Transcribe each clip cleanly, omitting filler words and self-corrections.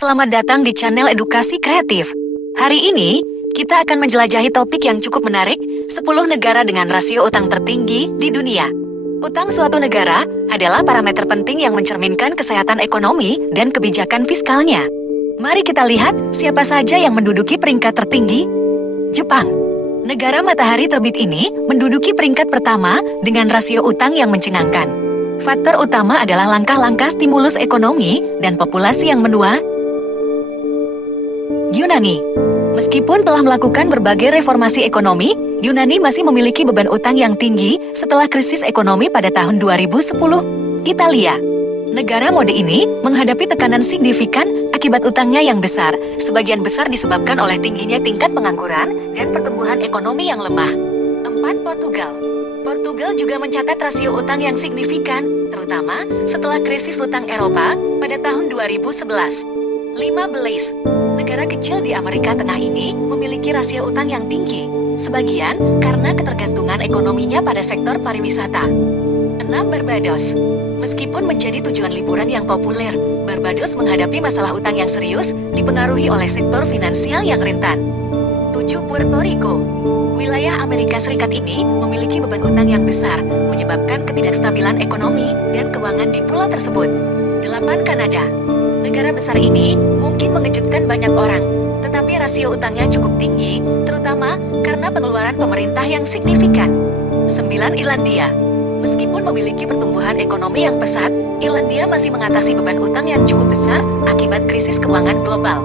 selamat datang di channel Edukasi Kreatif. Hari ini, kita akan menjelajahi topik yang cukup menarik, 10 negara dengan rasio utang tertinggi di dunia. Utang suatu negara adalah parameter penting yang mencerminkan kesehatan ekonomi dan kebijakan fiskalnya. Mari kita lihat siapa saja yang menduduki peringkat tertinggi. Jepang. Negara matahari terbit ini menduduki peringkat pertama dengan rasio utang yang mencengangkan. Faktor utama adalah langkah-langkah stimulus ekonomi dan populasi yang menua. Yunani. Meskipun telah melakukan berbagai reformasi ekonomi, Yunani masih memiliki beban utang yang tinggi setelah krisis ekonomi pada tahun 2010. Italia. Negara mode ini menghadapi tekanan signifikan akibat utangnya yang besar, sebagian besar disebabkan oleh tingginya tingkat pengangguran dan pertumbuhan ekonomi yang lemah. 4. Portugal. Portugal juga mencatat rasio utang yang signifikan, terutama setelah krisis utang Eropa pada tahun 2011. 5. Belize. Negara kecil di Amerika Tengah ini memiliki rasio utang yang tinggi, sebagian karena ketergantungan ekonominya pada sektor pariwisata. 6. Barbados. Meskipun menjadi tujuan liburan yang populer, Barbados menghadapi masalah utang yang serius dipengaruhi oleh sektor finansial yang rentan. 7. Puerto Rico. Wilayah Amerika Serikat ini memiliki beban utang yang besar, menyebabkan ketidakstabilan ekonomi dan keuangan di pulau tersebut. 8. Kanada. Negara besar ini mungkin mengejutkan banyak orang, tetapi rasio utangnya cukup tinggi, terutama karena pengeluaran pemerintah yang signifikan. 9. Irlandia. Meskipun memiliki pertumbuhan ekonomi yang pesat, Irlandia masih mengatasi beban utang yang cukup besar akibat krisis keuangan global.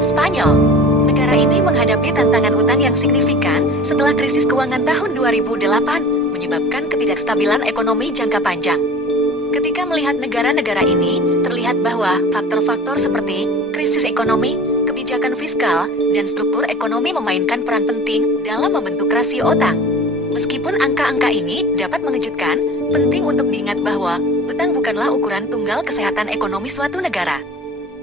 Spanyol. Negara ini menghadapi tantangan utang yang signifikan setelah krisis keuangan tahun 2008, menyebabkan ketidakstabilan ekonomi jangka panjang. Ketika melihat negara-negara ini, terlihat bahwa faktor-faktor seperti krisis ekonomi, kebijakan fiskal, dan struktur ekonomi memainkan peran penting dalam membentuk rasio utang. Meskipun angka-angka ini dapat mengejutkan, penting untuk diingat bahwa utang bukanlah ukuran tunggal kesehatan ekonomi suatu negara.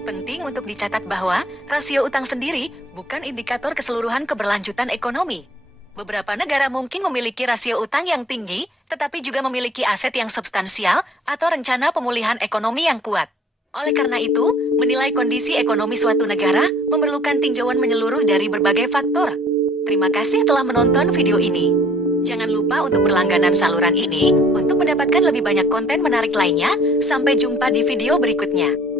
Penting untuk dicatat bahwa rasio utang sendiri bukan indikator keseluruhan keberlanjutan ekonomi. Beberapa negara mungkin memiliki rasio utang yang tinggi, tetapi juga memiliki aset yang substansial atau rencana pemulihan ekonomi yang kuat. Oleh karena itu, menilai kondisi ekonomi suatu negara memerlukan tinjauan menyeluruh dari berbagai faktor. Terima kasih telah menonton video ini. Jangan lupa untuk berlangganan saluran ini untuk mendapatkan lebih banyak konten menarik lainnya. Sampai jumpa di video berikutnya.